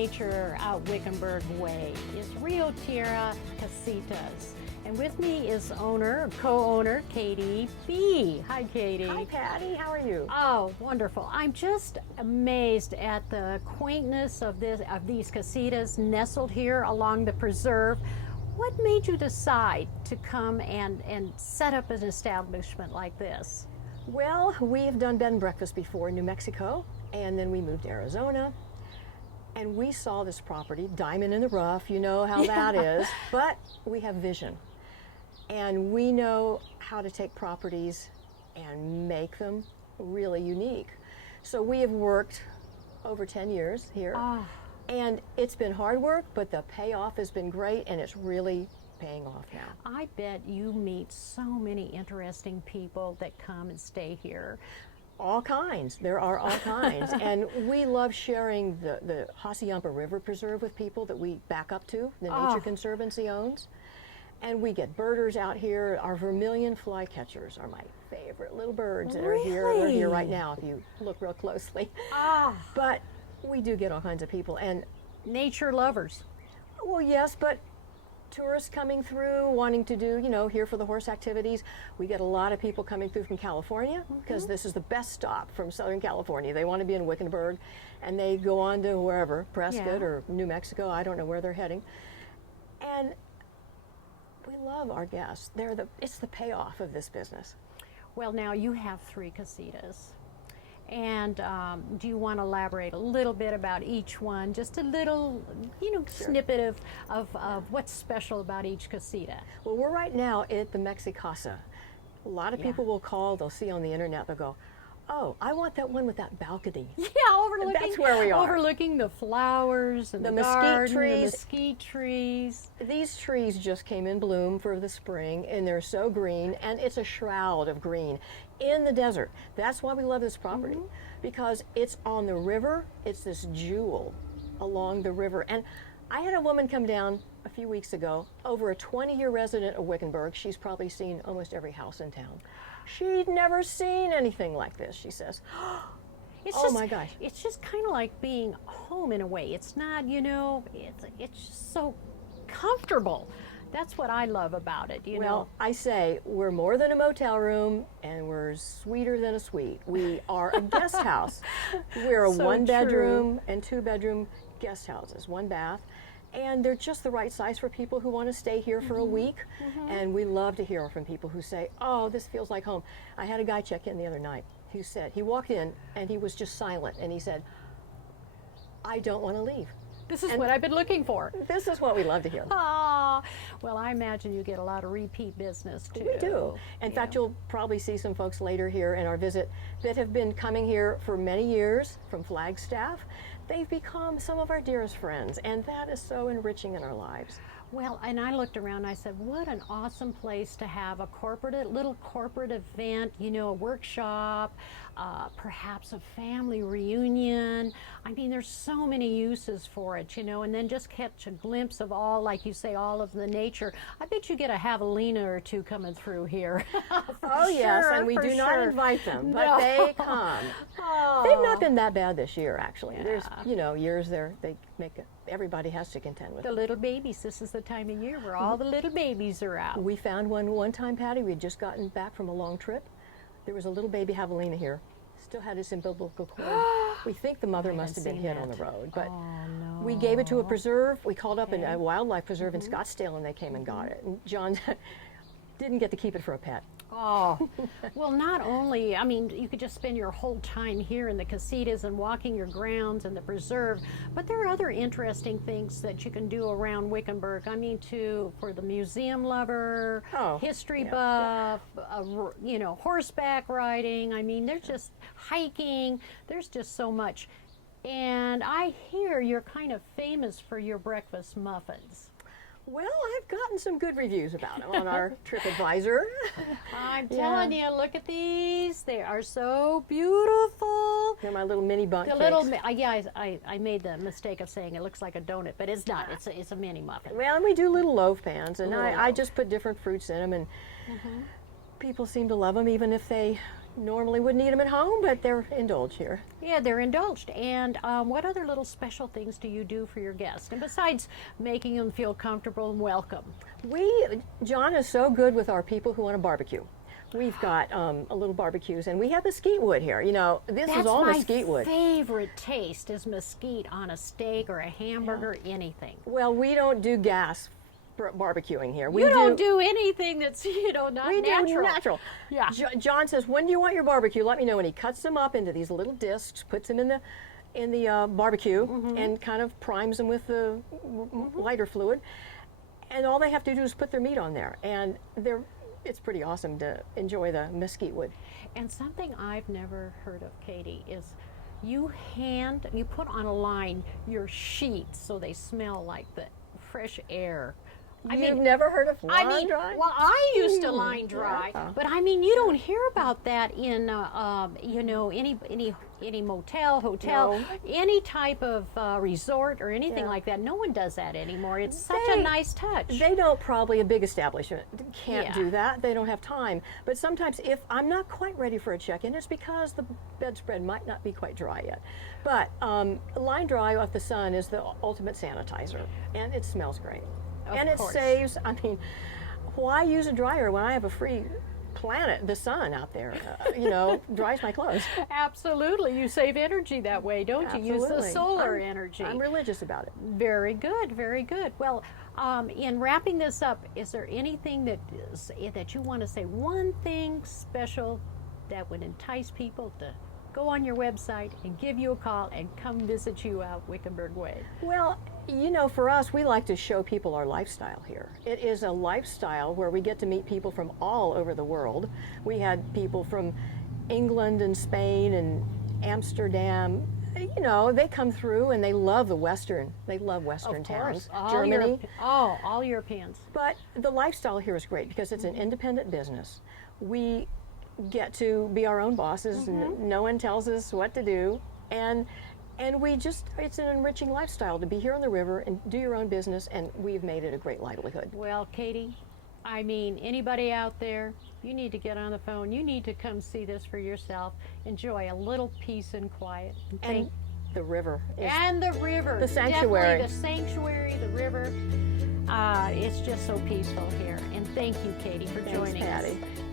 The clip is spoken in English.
nature out Wickenburg way is Rio Tierra Casitas. And with me is co-owner, Katie B. Hi, Katie. Hi, Patty. How are you? Oh, wonderful. I'm just amazed at the quaintness of these casitas nestled here along the preserve. What made you decide to come and set up an establishment like this? Well, we have done bed and breakfast before in New Mexico, and then we moved to Arizona. And we saw this property, diamond in the rough, you know how that is, but we have vision. And we know how to take properties and make them really unique. So we have worked over 10 years here, and it's been hard work, but the payoff has been great, and it's really paying off now. I bet you meet so many interesting people that come and stay here. All kinds. There are all kinds. And we love sharing the Hassayampa River Preserve with people that we back up to, the Nature Conservancy owns. And we get birders out here. Our vermilion flycatchers are my favorite little birds that are here. They're here right now if you look real closely. But we do get all kinds of people. And nature lovers. well, yes, but tourists coming through wanting to do, here for the horse activities. We get a lot of people coming through from California because this is the best stop from Southern California. They want to be in Wickenburg, and they go on to wherever, Prescott or New Mexico. I don't know where they're heading. And we love our guests. It's the payoff of this business. Well, now you have 3 casitas. And do you want to elaborate a little bit about each one? Just a little, snippet of what's special about each casita. Well, we're right now at the Mexicasa. A lot of people will call, they'll see on the internet, they'll go, oh, I want that one with that balcony. Yeah, overlooking. That's where we are. Overlooking the flowers and the mesquite trees. The mesquite trees. These trees just came in bloom for the spring, and they're so green, and it's a shroud of green in the desert. That's why we love this property, because it's on the river. It's this jewel along the river. And I had a woman come down a few weeks ago, over a 20-year resident of Wickenburg. She's probably seen almost every house in town. She'd never seen anything like this, she says. My gosh. It's just kind of like being home in a way. It's not, it's just so comfortable. That's what I love about it, Well, I say we're more than a motel room, and we're sweeter than a suite. We are a guest house. We're a 1-bedroom and 2-bedroom guest houses, 1 bath. And they're just the right size for people who want to stay here for a week. And we love to hear from people who say, oh, this feels like home. I had a guy check in the other night who said, he walked in and he was just silent, and he said, I don't want to leave. This is what I've been looking for. This is what we love to hear. Well, I imagine you get a lot of repeat business too. We do. In fact, you'll probably see some folks later here in our visit that have been coming here for many years from Flagstaff. They've become some of our dearest friends, and that is so enriching in our lives. Well, and I looked around and I said, what an awesome place to have a little corporate event, a workshop, perhaps a family reunion. I mean, there's so many uses for it, and then just catch a glimpse of all, like you say, all of the nature. I bet you get a javelina or 2 coming through here. Yes, and we do not invite them, but they come. They've not been that bad this year, actually. There's, years there, they make it. Everybody has to contend with the little babies. This is the time of year where all the little babies are out. We found one time, Patty. We had just gotten back from a long trip. There was a little baby javelina here. Still had its umbilical cord. We think the mother must have been hit on the road, but we gave it to a preserve. We called up a wildlife preserve in Scottsdale, and they came and got it. And John didn't get to keep it for a pet. Well, not only, you could just spend your whole time here in the casitas and walking your grounds and the preserve, but there are other interesting things that you can do around Wickenburg. For the museum lover, history buff, horseback riding. There's just hiking. There's just so much. And I hear you're kind of famous for your breakfast muffins. Well, I've gotten some good reviews about them on our TripAdvisor. I'm telling you, look at these. They are so beautiful. They're my little mini bundt cakes. I made the mistake of saying it looks like a donut, but it's not. It's a mini muffin. Well, and we do little loaf pans, and I just put different fruits in them, and people seem to love them, even if they normally wouldn't eat them at home, but they're indulged here. Yeah, they're indulged. And what other little special things do you do for your guests? And besides making them feel comfortable and welcome? John is so good with our people who want to barbecue. We've got a little barbecues, and we have mesquite wood here. You know, this is all mesquite wood. That's my favorite taste is mesquite on a steak or a hamburger, anything. Well, we don't do gas barbecuing here. You don't do anything that's, not natural. We do natural. Yeah. John says, when do you want your barbecue? Let me know. And he cuts them up into these little discs, puts them in the barbecue, and kind of primes them with the lighter fluid. And all they have to do is put their meat on there. And it's pretty awesome to enjoy the mesquite wood. And something I've never heard of, Katie, is you put on a line your sheets so they smell like the fresh air. You've never heard of line dry? Well, I used to line dry, yeah. but I mean, you don't hear about that in, any motel, hotel, No. any type of resort or anything Yeah. like that. No one does that anymore. It's such a nice touch. They don't probably, a big establishment can't Yeah. do that. They don't have time. But sometimes if I'm not quite ready for a check-in, it's because the bedspread might not be quite dry yet. But line dry off the sun is the ultimate sanitizer, and it smells great. And it course. saves, why use a dryer when I have a free planet, the sun out there, dries my clothes. Absolutely. You save energy that way, don't you? Use the Absolutely. solar energy. I'm religious about it. Very good, very good. Well, in wrapping this up, is there anything that you want to say, one thing special that would entice people to go on your website and give you a call and come visit you out Wickenburg Way? Well, for us, we like to show people our lifestyle here. It is a lifestyle where we get to meet people from all over the world. We had people from England and Spain and Amsterdam. They come through and they love Western towns. Germany. All Europeans. But the lifestyle here is great because it's an independent business. We get to be our own bosses, and no one tells us what to do. And it's an enriching lifestyle to be here on the river and do your own business, and we've made it a great livelihood. Well, Katie, anybody out there, you need to get on the phone. You need to come see this for yourself. Enjoy a little peace and quiet. And the river. And the river. The sanctuary. Definitely the sanctuary, the river. It's just so peaceful here. And thank you, Katie, for joining us. Thanks, Patty.